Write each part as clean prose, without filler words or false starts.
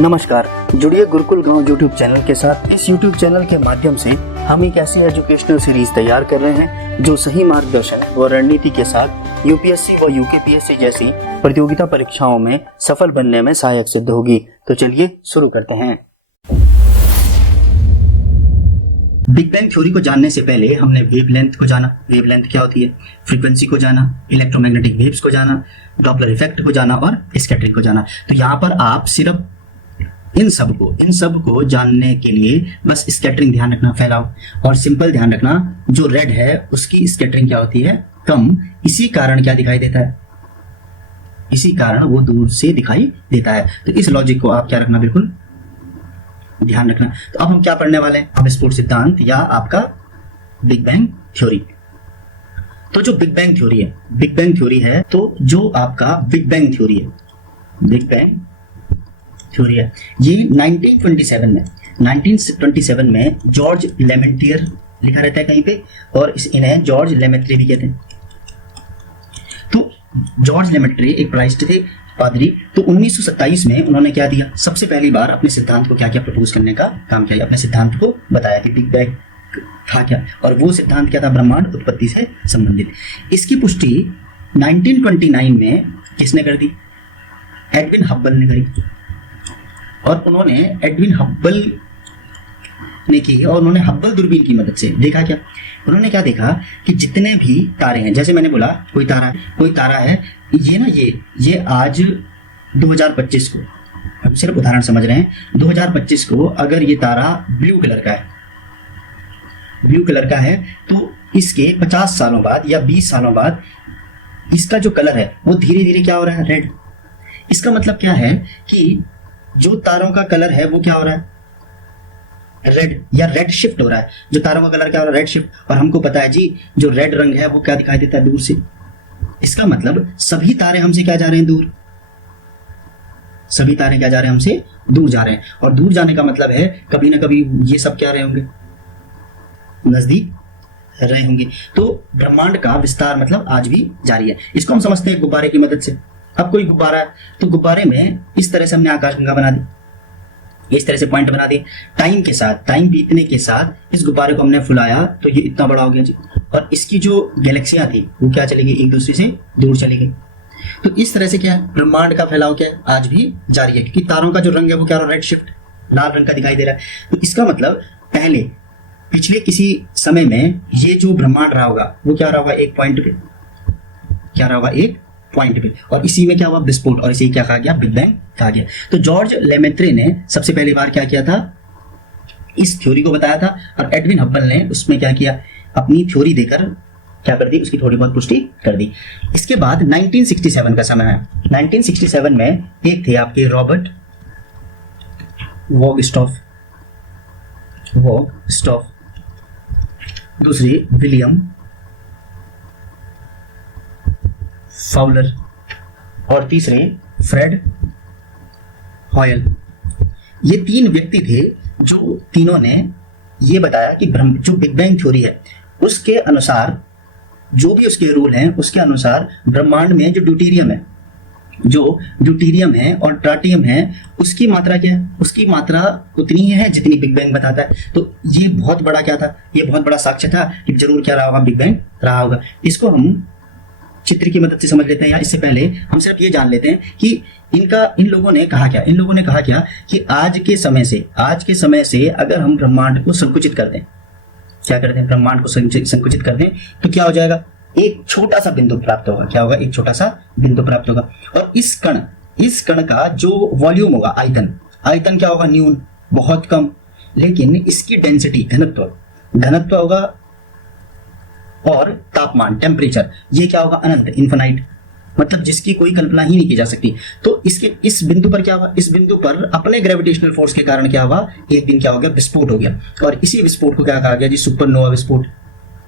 नमस्कार, जुड़िए गुरुकुल गांव यूट्यूब चैनल के साथ। इस यूट्यूब चैनल के माध्यम से हम एक ऐसी एजुकेशनल सीरीज तैयार कर रहे हैं जो सही मार्गदर्शन व रणनीति के साथ यूपीएससी व यूकेपीएससी जैसी प्रतियोगिता परीक्षाओं में सफल बनने में सहायक सिद्ध होगी। तो चलिए शुरू करते हैं। बिग बैंग थ्योरी को जानने से पहले हमने वेवलेंथ को जाना। वेवलेंथ क्या होती है? फ्रीक्वेंसी को जाना, इलेक्ट्रोमैग्नेटिक वेव्स को जाना, डॉपलर इफेक्ट को जाना और स्कैटरिंग को जाना। तो यहाँ पर आप सिर्फ इन सब को जानने के लिए बस स्कैटरिंग ध्यान रखना, फैलाव, और सिंपल ध्यान रखना जो रेड है उसकी स्कैटरिंग क्या होती है? कम। इसी कारण क्या दिखाई देता है? इसी कारण वो दूर से दिखाई देता है। तो इस लॉजिक को आप क्या रखना, बिल्कुल ध्यान रखना। तो अब हम क्या पढ़ने वाले हैं? अब स्फोट सिद्धांत या आपका बिग बैंग थ्योरी। तो जो बिग बैंग थ्योरी है, तो जो आपका बिग बैंग थ्योरी है, ये 1927 में जॉर्ज लेमेंटियर लिखा रहता है कहीं पे, और इन्हें जॉर्ज लेमेट्रे भी कहते हैं। तो जॉर्ज लेमेट्रे एक प्राइस्ट थे, पादरी। तो 1927 में उन्होंने क्या दिया? सबसे पहली बार अपने सिद्धांत को क्या प्रपोज करने का काम किया, अपने सिद्धांत को बताया कि बिग बैंग था क्या, और वो सिद्धांत क्या था? ब्रह्मांड उत्पत्ति से संबंधित। इसकी पुष्टि 1929 में किसने कर दी? एडविन हब्बल ने करी। और उन्होंने एडविन हब्बल ने की, और उन्होंने हब्बल दूरबीन की मदद से देखा क्या? उन्होंने क्या देखा कि जितने भी तारे हैं, जैसे मैंने बोला कोई तारा है, ये आज 2025 को, हम सिर्फ उदाहरण समझ रहे हैं, 2025 को अगर ये तारा ब्लू कलर का है तो इसके 50 सालों बाद या 20 सालों बाद इसका जो कलर है वो धीरे धीरे क्या हो रहा है? रेड। इसका मतलब क्या है कि जो तारों का कलर है वो क्या हो रहा है? रेड, या रेड शिफ्ट हो रहा है। जो तारों का कलर क्या हो रहा है? Red shift. और हमको पता है जी, जो रेड रंग है वो क्या दिखाई देता है? दूर से। इसका मतलब सभी तारे हमसे क्या जा रहे हैं? दूर। सभी तारे क्या जा रहे हैं? हमसे दूर जा रहे हैं। और दूर जाने का मतलब है कभी ना कभी ये सब क्या रहे होंगे? नजदीक रहे होंगे। तो ब्रह्मांड का विस्तार मतलब आज भी जारी है। इसको हम समझते हैं गुब्बारे की मदद से। अब कोई गुब्बारा है, तो गुब्बारे में इस तरह से हमने आकाशगंगा बना दी, इस तरह से पॉइंट बना दिए। टाइम बीतने के साथ इस गुब्बारे को हमने फुलाया तो ये इतना बड़ा हो गया जी, और इसकी जो गैलेक्सियां थी वो क्या चली गई? एक दूसरे से दूर चली गई। तो इस तरह से क्या है? ब्रह्मांड का फैलाव क्या है? आज भी जारी है, क्योंकि तारों का जो रंग है वो क्या हो रहा है? रेड शिफ्ट, लाल रंग का दिखाई दे रहा है। तो इसका मतलब पिछले किसी समय में ये जो ब्रह्मांड रहा होगा वो क्या रहा होगा? एक पॉइंट पे, और इसी में क्या हुआ? विस्फोट, और इसे क्या कहा गया? बिग बैंग कहा गया। तो जॉर्ज लेमेत्रे ने सबसे पहली बार क्या किया था? इस थ्योरी को बताया था, और एडविन हब्बल ने उसमें क्या किया? अपनी थ्योरी देकर क्या कर दी? उसकी थोड़ी बहुत पुष्टि कर दी। इसके बाद 1967 का समय है। 1967 में एक थे आपके रॉबर्ट वॉगस्टॉफ, दूसरे विलियम फाउलर, और तीसरे फ्रेड हॉयल। ये तीन व्यक्ति थे जो तीनों ने ये बताया कि जो बिग बैंग थ्योरी है उसके अनुसार, जो भी उसके रूल हैं उसके अनुसार ब्रह्मांड में जो ड्यूटीरियम है और ट्राटियम है उसकी मात्रा क्या है? उसकी मात्रा उतनी ही है जितनी बिग बैंग बताता है। तो ये बहुत बड़ा क्या था? ये बहुत बड़ा साक्ष्य था कि जरूर क्या रहा होगा? बिग बैंग रहा होगा। इसको हम चित्र की मदद से समझ लेते हैं, या इससे पहले हम सिर्फ ये जान लेते हैं कि इन लोगों ने कहा क्या कि आज के समय से अगर हम ब्रह्मांड को संकुचित कर दें, ब्रह्मांड को संकुचित कर दें तो क्या हो जाएगा? एक छोटा सा बिंदु प्राप्त होगा। क्या होगा? एक छोटा सा बिंदु प्राप्त होगा। और इस कण का जो वॉल्यूम होगा, आयतन क्या होगा? न्यून, बहुत कम, लेकिन इसकी डेंसिटी, घनत्व होगा, और तापमान, टेम्परेचर, ये क्या होगा? अनंत, इन्फिनाइट, मतलब जिसकी कोई कल्पना ही नहीं की जा सकती। तो इस बिंदु पर क्या होगा? इस बिंदु पर अपने ग्रेविटेशनल फोर्स के कारण क्या हुआ? एक दिन क्या हो गया? विस्फोट हो गया। और इसी विस्फोट को क्या कहा गया जी?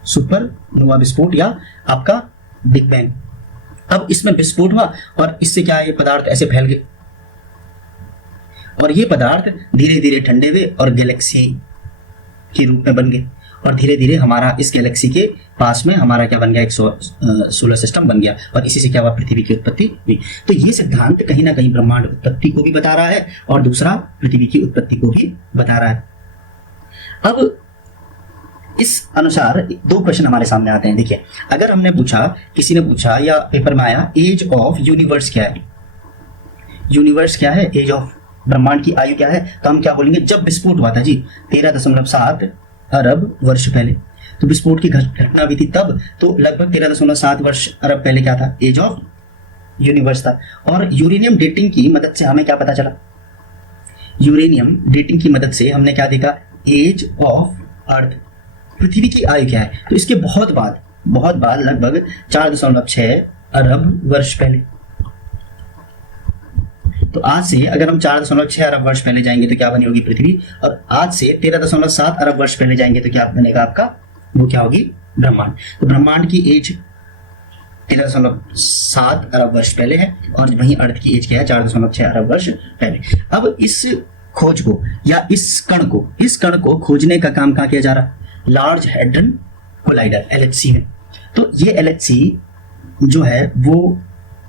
सुपरनोवा विस्फोट या आपका बिग बैंग। अब इसमें विस्फोट हुआ, और इससे क्या, ये पदार्थ ऐसे फैल गए, और ये पदार्थ धीरे धीरे ठंडे हुए और गैलेक्सी के रूप में बन गए। और धीरे धीरे हमारा इस गैलेक्सी के पास में हमारा क्या बन गया, एक सोलर सिस्टम बन गया, और इसी से क्या हुआ, पृथ्वी की उत्पत्ति हुई। तो ये सिद्धांत कहीं ना कहीं ब्रह्मांड उत्पत्ति को भी बता रहा है और दूसरा पृथ्वी की उत्पत्ति को भी बता रहा है। अब इस अनुसार दो प्रश्न हमारे सामने आते हैं। देखिए, अगर हमने पूछा, किसी ने पूछा या पेपर में आया, एज ऑफ यूनिवर्स क्या है, यूनिवर्स क्या है, एज ऑफ ब्रह्मांड की आयु क्या है, तो हम क्या बोलेंगे, जब विस्फोट हुआ था जी 13.7 अरब वर्ष पहले, तो विस्फोट की घटना भी थी तब, तो लगभग 13.7 वर्ष अरब पहले क्या था, एज ऑफ यूनिवर्स था। और यूरेनियम डेटिंग की मदद से हमें क्या पता चला, यूरेनियम डेटिंग की मदद से हमने क्या देखा, एज ऑफ अर्थ, पृथ्वी की आयु क्या है, तो इसके बहुत बाद लगभग 4.6 अरब वर्ष पहले। तो आज से अगर हम 4.6 अरब वर्ष पहले जाएंगे तो क्या बनी होगी पृथ्वी, और आज से 13.7 अरब वर्ष पहले जाएंगे तो क्या बनेगा आपका, वो क्या होगी, ब्रह्मांड। तो ब्रह्मांड की एज 13.7 अरब वर्ष पहले है, और वहीं अर्थ की एज क्या है, 4.6 अरब वर्ष पहले। अब इस खोज को या इस कण को खोजने का काम कहाँ किया जा रहा है, लार्ज हैड्रन कोलाइडर LHC में। तो ये LHC जो है वो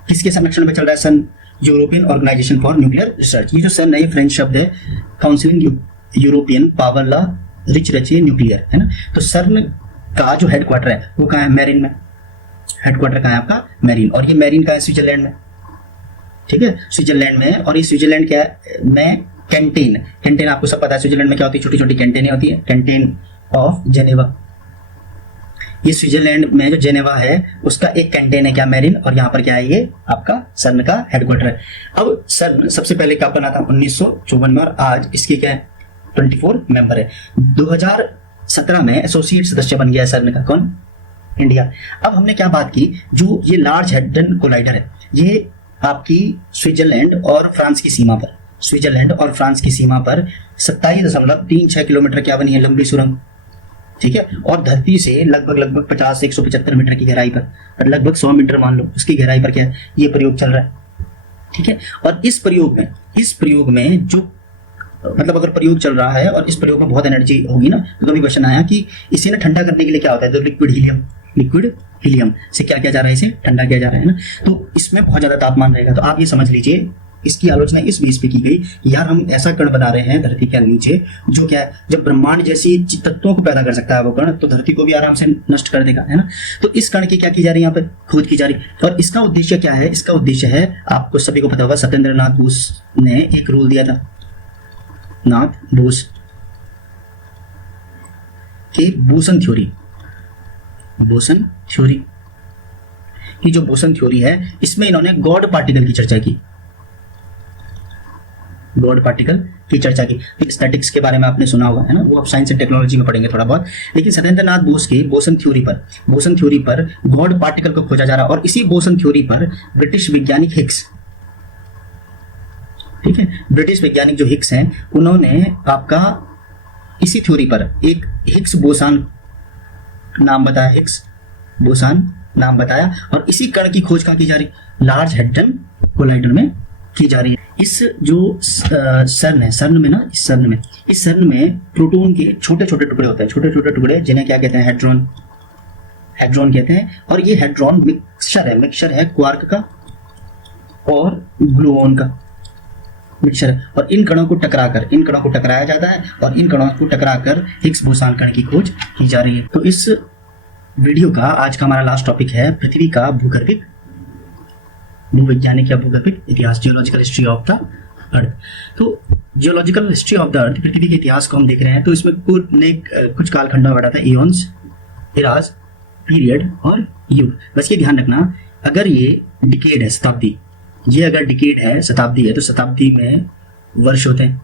किसके संरक्षण में चल रहा है, CERN, European organisation for nuclear research. ये जो सन है ये फ्रेंच शब्द है, काउंसिलिंग यूरोपियन पावर ला रिच रचे न्यूक्लियर, है ना। तो सर्न का जो हेडक्वार्टर है वो कहाँ है, मैरिन में, हेडक्वार्टर कहाँ है आपका, मैरिन, और ये मैरिन का है स्विट्जरलैंड में, ठीक है, स्विट्जरलैंड में। और ये स्विट्जरलैंड क्या है में, कैंटेन आपको सब पता है, स्विट्जरलैंड में क्या होती है, छोटी छोटी कैंटेनें होती है, कैंटेन ऑफ जेनेवा। ये स्विट्जरलैंड में जो जेनेवा है उसका एक कैंटेन है क्या, मैरिन, और यहाँ पर क्या है, ये आपका सर्न का हेडक्वार्टर है। अब सर्न सबसे पहले कब बना था, 1954 में, और आज इसके क्या है, 24 मेंबर है। 2017 में एसोसिएट सदस्य बन गया सर्न का, कौन, इंडिया। अब हमने क्या बात की, जो ये लार्ज हैड्रन कोलाइडर है ये आपकी स्विट्जरलैंड और फ्रांस की सीमा पर, 27.36 किलोमीटर क्या बनी है, लंबी सुरंग, ठीक है, और धरती से लगभग 50 से 175 मीटर की गहराई पर, और लगभग 100 मीटर मान लो उसकी गहराई पर क्या है, ये प्रयोग चल रहा है, ठीक है। और इस प्रयोग में जो मतलब अगर प्रयोग चल रहा है और इस प्रयोग में बहुत एनर्जी होगी ना, तो कभी क्वेश्चन आया कि इसे ना ठंडा करने के लिए क्या होता है, तो लिक्विड हीलियम से क्या किया जा रहा है, इसे ठंडा किया जा रहा है ना। तो इसमें बहुत ज्यादा तापमान रहेगा। तो आप ये समझ लीजिए, इसकी आलोचना इस बेस पे की गई कि यार हम ऐसा कण बना रहे हैं धरती के नीचे जो क्या है, जब ब्रह्मांड जैसी तत्वों को पैदा कर सकता है वो कण, तो धरती को भी आराम से नष्ट कर देगा, है ना। तो इस कण की क्या की जा रही है, यहाँ पे खोज की जा रही है। और इसका उद्देश्य क्या है, इसका उद्देश्य है, आपको सभी को पता होगा, सत्येंद्र नाथ बोस ने एक रूल दिया था, नाथ बोस की बोसन थ्योरी की जो बोसन थ्योरी है, इसमें इन्होंने गॉड पार्टिकल की चर्चा की। स्टैटिक्स के बारे में आपने सुना होगा, है ना, वो आप साइंस एंड टेक्नोलॉजी में पढ़ेंगे थोड़ा बहुत। लेकिन सत्येंद्र नाथ बोस की बोसन थ्योरी पर गॉड पार्टिकल को खोजा जा रहा है, और इसी बोसन थ्योरी पर ब्रिटिश वैज्ञानिक हिग्स, ठीक है, ब्रिटिश वैज्ञानिक जो हिग्स हैं, उन्होंने आपका इसी थ्योरी पर एक हिग्स बोसान नाम बताया, और इसी कण की खोज कहाँ की जा रही, लार्ज हैड्रन कोलाइडर में की जा रही है। इस जो सर्न में प्रोटॉन के छोटे छोटे टुकड़े होते हैं, छोटे छोटे टुकड़े, जिन्हें क्या कहते हैं, हेड्रॉन कहते हैं। और ये हेड्रॉन मिक्सचर है क्वार्क का और ग्लूऑन का मिक्सचर है, और इन कणों को टकराया जाता है, और इन कणों को टकराकर हिग्स बोसान कण की खोज की जा रही है। तो इस वीडियो का आज का हमारा लास्ट टॉपिक है पृथ्वी का भूवैज्ञानिक या भूगर्भिक इतिहास, geological history of the earth. तो geological history of the earth, पृथ्वी के इतिहास को हम देख रहे हैं। तो इसमें कुछ कालखंड में बैठा था, इयॉन्स, इराज, पीरियड और युग। बस ये ध्यान रखना, अगर ये डिकेड है, शताब्दी, ये अगर डिकेड है, शताब्दी है, तो शताब्दी में वर्ष होते हैं,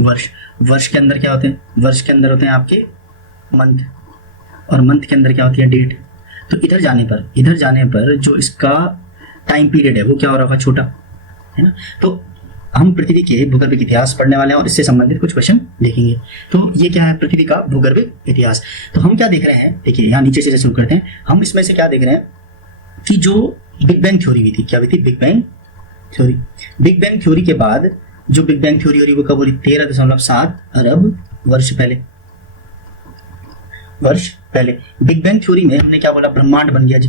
वर्ष के अंदर क्या होते हैं, वर्ष के अंदर होते हैं आपके मंथ, और मंथ के अंदर क्या होती है, डेट। तो इधर जाने पर जो इसका टाइम पीरियड है वो क्या हो रहा है, छोटा, है ना। तो हम पृथ्वी के भूगर्भिक इतिहास पढ़ने वाले हैं और इससे संबंधित कुछ क्वेश्चन देखेंगे। तो ये क्या है, पृथ्वी का भूगर्भिक इतिहास। तो हम क्या देख रहे हैं, देखिए यहाँ नीचे से शुरू करते हैं। हम इसमें से क्या देख रहे हैं कि जो बिग बैंग थ्योरी हुई थी, क्या हुई थी, बिग बैंग थ्योरी के बाद जो बिग बैंग थ्योरी हो रही वो कब हो रही, 13.7 अरब वर्ष पहले, वर्ष पहले। बिग बैंग थ्योरी में हमने क्या बोला, ब्रह्मांड बन गया जी,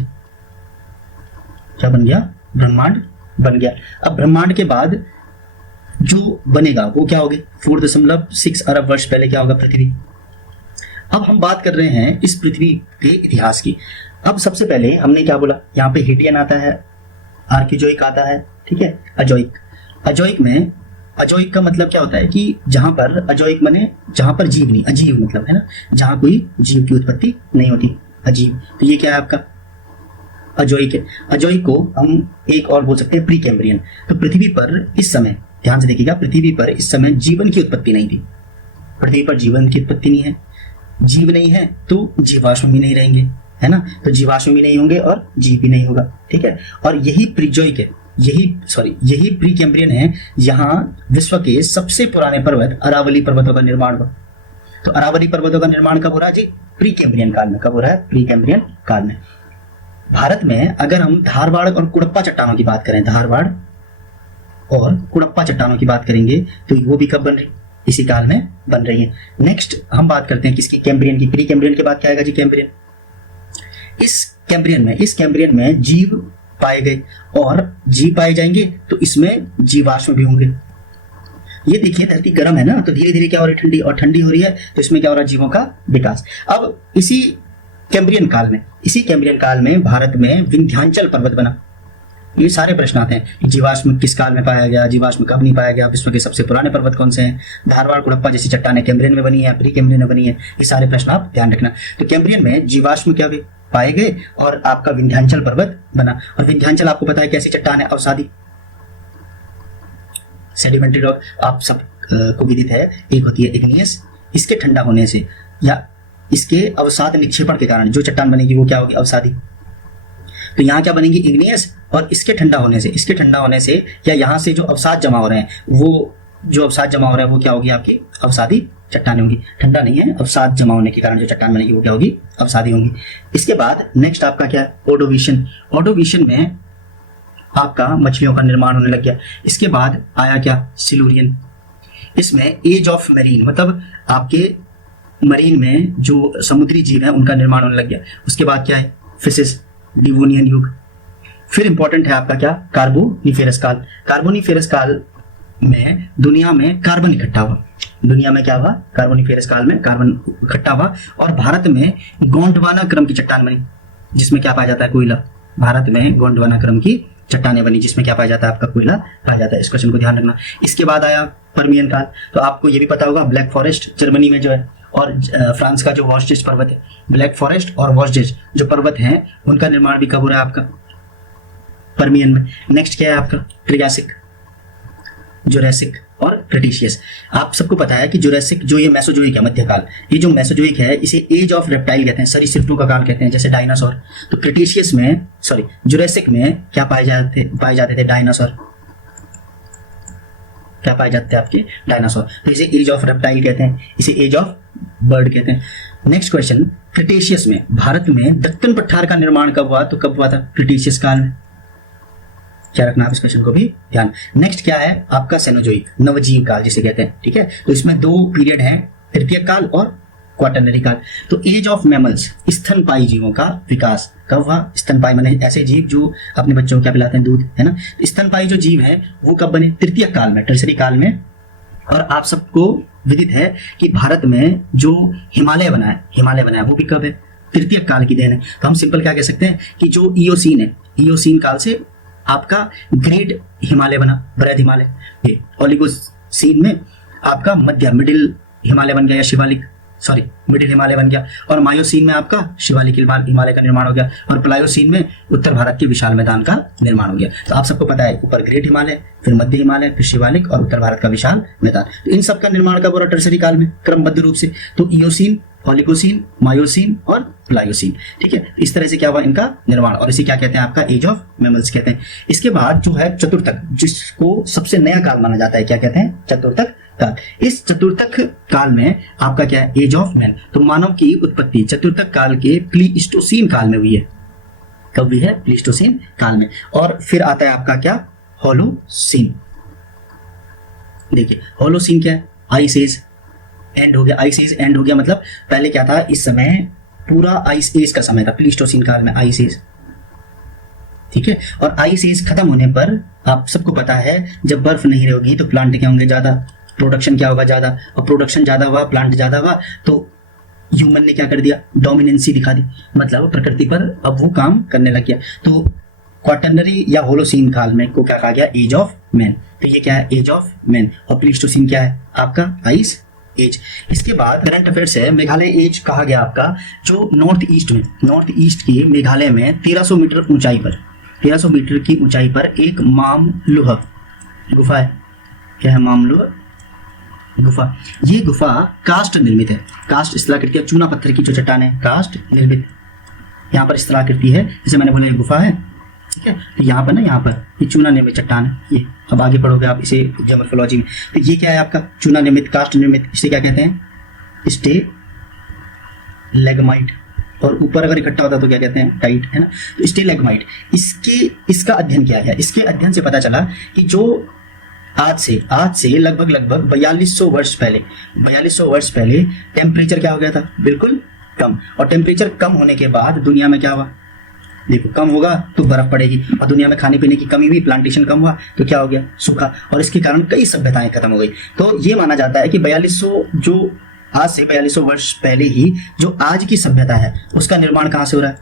क्या बन गया, ब्रह्मांड बन गया। अब ब्रह्मांड के बाद जो बनेगा वो क्या होगी, 4.6 अरब वर्ष पहले क्या होगा, पृथ्वी। अब हम बात कर रहे हैं इस पृथ्वी के इतिहास की। अब सबसे पहले हमने क्या बोला, यहाँ पे हिटियन आता है, आर्कियोजोइक आता है, ठीक है, अजोइक। अजोइक में, अजोइक का मतलब क्या होता है कि जहां पर, अजोइक माने जहां पर जीव नहीं, अजीव मतलब है ना, जहां कोई जीव की उत्पत्ति नहीं होती, अजीव। तो ये क्या है आपका अजोइक है। अजोइक को हम एक और बोल सकते हैं प्री कैम्ब्रियन। तो पृथ्वी पर इस समय, ध्यान से देखिएगा, पृथ्वी पर इस समय जीवन की उत्पत्ति नहीं थी। पृथ्वी पर जीवन की उत्पत्ति नहीं है, जीव नहीं है तो जीवाश्म भी नहीं रहेंगे, है ना, तो जीवाश्म भी नहीं होंगे और जीव भी नहीं होगा, ठीक है। और यही प्रीजोइक है, यही प्री कैम्ब्रियन है, यहाँ विश्व के सबसे पुराने पर्वत अरावली पर्वतों का निर्माण हुआ। तो अरावली पर्वतों का निर्माण कब हो रहा है जी, प्री कैम्ब्रियन काल में। कब हो रहा है, प्री कैम्ब्रियन काल में। भारत में अगर हम धारवाड़ और कुड़प्पा चट्टानों की बात करें, धारवाड़ और कुड़प्पा चट्टानों की बात करेंगे, तो वो भी कब बन रही, इसी काल में बन रही है। नेक्स्ट हम बात करते हैं किसकी, कैम्ब्रियन की। प्री कैम्ब्रियन के बाद क्या आएगा जी, कैम्ब्रियन। इस कैम्ब्रियन में जीव पाए गए, और जीव पाए जाएंगे तो इसमें जीवाश्म भी होंगे। ये देखिए धरती गर्म है ना, तो धीरे धीरे क्या हो रही है, ठंडी, और ठंडी हो रही है तो इसमें क्या हो रहा है, जीवों का विकास। अब इसी कैम्ब्रियन काल में भारत में विंध्याचल पर्वत बना। ये सारे प्रश्न आते हैं, जीवाश्म किस काल में पाया गया, जीवाश्म कब नहीं पाया गया, विश्व के सबसे पुराने पर्वत कौन से हैं, धारवाड़ कुड़प्पा जैसी चट्टानें कैम्ब्रियन में बनी है, प्री कैम्ब्रियन में बनी है, ये सारे प्रश्न आप ध्यान रखना। तो कैम्ब्रियन में जीवाश्म क्या हुए, पाए गए, और आपका विंध्याचल पर्वत बना। और विंध्याचल आपको पता है कैसी चट्टान है, अवसादी, सेडिमेंट्री रॉक, आप सब को विदित है। एक होती है इग्नियस, इसके ठंडा होने से या इसके अवसाद निक्षेपण के कारण जो चट्टान बनेगी वो क्या होगी, अवसादी। तो यहाँ क्या बनेगी, इग्नियस, और इसके ठंडा होने से या यहाँ से जो अवसाद जमा हो रहे हैं, वो जो अवसाद जमा हो रहा है वो क्या होगी, आपकी अवसादी चट्टानें होंगी। ठंडा नहीं है, अवसाद जमा होने के कारण जो चट्टान बनेगी वो क्या होगी, अवसादी होंगी। इसके बाद नेक्स्ट आपका क्या है, ओडोविशन में आपका मछलियों का निर्माण होने लग गया। इसके बाद आया क्या, सिलुरियन। इसमें एज ऑफ मरीन, मतलब आपके मरीन में जो समुद्री जीव है उनका निर्माण होने लग गया। उसके बाद क्या है, फिशिस, डिवोनियन युग। फिर इंपॉर्टेंट है आपका क्या, कार्बोनिफेरस काल। कार्बोनिफेरस काल में दुनिया में कार्बन इकट्ठा हुआ। दुनिया में क्या हुआ, कार्बोनिफेरस काल में कार्बन इकट्ठा हुआ, और भारत में गोंडवाना क्रम की चट्टान बनी, जिसमें क्या पाया जाता है, कोयला। भारत में गोंडवाना क्रम की चट्टानें बनी जिसमें क्या पाया जाता है, आपका कोयला पाया जाता है। इस क्वेश्चन को ध्यान रखना। इसके बाद आया पर्मियन काल। तो आपको ये भी पता होगा, ब्लैक फॉरेस्ट जर्मनी में जो है, और फ्रांस का जो वॉर्स्टेज पर्वत है, ब्लैक फॉरेस्ट और वॉर्स्टेज जो पर्वत हैं उनका निर्माण भी कब हो रहा है, आपका पर्मियन में। नेक्स्ट क्या है आपका, ट्रियासिक, जुरासिक और क्रेटेशियस। आप सबको पता है कि जुरासिक जो ये मेसोजोइक है, मध्यकाल, ये जो मेसोजोइक है इसे एज ऑफ रेप्टाइल कहते हैं, सरीसृपों का काल कहते हैं, जैसे डायनासोर। तो क्रेटेशियस में, सॉरी, जुरासिक में क्या पाए जाते थे, डायनासोर। क्या पाए जाते थे आपके, डायनासोर। तो इसे एज ऑफ रेप्टाइल कहते हैं, इसे एज ऑफ बर्ड कहते हैं। नेक्स्ट क्वेश्चन, क्रेटेशियस में भारत में दक्कन पठार का निर्माण कब हुआ, तो कब हुआ था, क्रेटेशियस काल में। क्या रखना आप इस क्वेश्चन को भी ध्यान। नेक्स्ट क्या है आपका, सेनोजोइक, नवजीव काल जिसे कहते हैं, ठीक है। तो इसमें दो पीरियड है, तृतीयक काल और क्वाटरनरी काल। तो एज ऑफ मैमल्स, स्तनपायी जीवों का विकास कब हुआ, स्तनपायी माने ऐसे जीव जो अपने बच्चों को क्या पिलाते हैं, दूध, है ना। स्तनपायी जो जीव है वो कब बने, तृतीयक काल में, टर्सरी काल में। और आप सबको विदित है कि भारत में जो हिमालय बना है वो भी कब है, तृतीयक काल की देन है। तो हम सिंपल क्या कह सकते हैं कि जो इयोसीन है, इयोसीन काल से आपका ग्रेट हिमालय बना, बृहद हिमालय। ये ओलिगोसीन में आपका मिडिल हिमालय बन गया, या शिवालिक, सॉरी, मिडिल हिमालय बन गया। और मायोसीन में आपका शिवालिक हिमालय का निर्माण हो गया। और प्लायोसीन में उत्तर भारत के विशाल मैदान का निर्माण हो गया। तो आप सबको पता है, ऊपर ग्रेट हिमालय, फिर मध्य हिमालय, फिर शिवालिक, और उत्तर भारत का विशाल मैदान। तो इन सब का निर्माण कब हो रहा, टर्सरी काल में, क्रमबद्ध रूप से। तो इयोसीन, ओलिगोसीन, मायोसीन और प्लायोसीन, ठीक है। इस तरह से क्या हुआ इनका निर्माण, और इसे क्या कहते हैं, आपका एज ऑफ मैमल्स कहते हैं। इसके बाद जो है चतुर्थक, जिसको सबसे नया काल माना जाता है, क्या कहते हैं, चतुर्थक काल। इस चतुर्थक काल में आपका क्या है, एज ऑफ मैन। तो मानव की उत्पत्ति चतुर्थक काल के प्लीस्टोसीन काल में हुई है। कब हुई है, प्लीस्टोसीन काल में। और फिर आता है आपका क्या, होलोसीन। देखिए होलोसीन क्या है, आइस एज एंड हो गया। आइस एज एंड हो गया मतलब पहले क्या था, इस समय पूरा आइस एज का समय था, प्लीस्टोसीन काल में आइस एज। ठीक है, और आइस एज खत्म होने पर आप सबको पता है जब बर्फ नहीं रहेगी तो प्लांट क्या होंगे, ज्यादा, प्रोडक्शन क्या होगा, ज्यादा, और प्रोडक्शन ज्यादा हुआ, प्लांट ज्यादा हुआ, तो ह्यूमन ने क्या कर दिया, डोमिनेंसी दिखा दी, मतलब प्रकृति पर अब वो काम करने लग गया। तो क्वाटरनरी या होलोसीन काल में को क्या कहा गया, एज ऑफ मैन। तो ये क्या है, एज ऑफ मैन। और प्लीस्टोसीन क्या है आपका, आइस एज। इसके बाद करंट अफेयर्स है, मेघालय एज कहा गया आपका, जो नॉर्थ ईस्ट के मेघालय में 1300 मीटर ऊंचाई पर, 1300 मीटर की ऊंचाई पर एक मामलुह गुफा है। क्या है, मामलुह गुफा। ये गुफा कास्ट निर्मित है, कास्ट स्थलाकृति, चूना पत्थर की जो चट्टान है, कास्ट निर्मित। यहाँ पर स्थलाकृति है, जैसे मैंने बोला ये गुफा है, ठीक है। तो यहाँ पर ना, यहाँ पर ये चूना निर्मित चट्टान है। ये अब आगे पढ़ोगे आप इसे ज्योमोर्फोलॉजी में। तो ये क्या है आपका, चूना निर्मित, कास्ट निर्मित, इसे क्या कहते हैं, स्टेलेग्माइट। और ऊपर अगर इकट्ठा होता तो क्या कहते हैं, टाइट, है ना। तो स्टेलेग्माइट, इसका अध्ययन किया गया। इसके अध्ययन से पता चला कि जो आज से लगभग 4200 वर्ष पहले टेम्परेचर क्या हो गया था, बिल्कुल कम। और टेम्परेचर कम होने के बाद दुनिया में क्या हुआ, देखो, कम होगा तो बर्फ पड़ेगी, और दुनिया में खाने पीने की कमी हुई, प्लांटेशन कम हुआ, तो क्या हो गया, सूखा। और इसके कारण कई सभ्यताएं खत्म हो गई। तो ये माना जाता है कि 4200 जो आज से 4200 वर्ष पहले ही जो आज की सभ्यता है उसका निर्माण कहाँ से हो रहा है,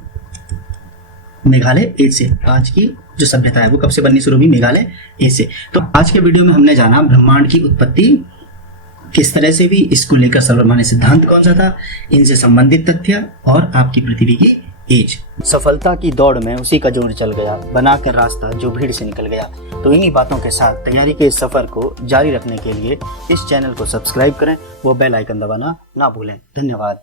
मेघालय एज से। आज की जो सभ्यता है वो कब से बननी शुरू हुई, मेघालय एज से। तो आज के वीडियो में हमने जाना ब्रह्मांड की उत्पत्ति किस तरह से हुई, इसको लेकर सर्वमान्य सिद्धांत कौन सा था, इनसे संबंधित तथ्य, और आपकी पृथ्वी की एज। सफलता की दौड़ में उसी का जोर चल गया, बनाकर रास्ता जो भीड़ से निकल गया। तो इन्हीं बातों के साथ तैयारी के इस सफर को जारी रखने के लिए इस चैनल को सब्सक्राइब करें, वो बेल आइकन दबाना ना भूलें। धन्यवाद।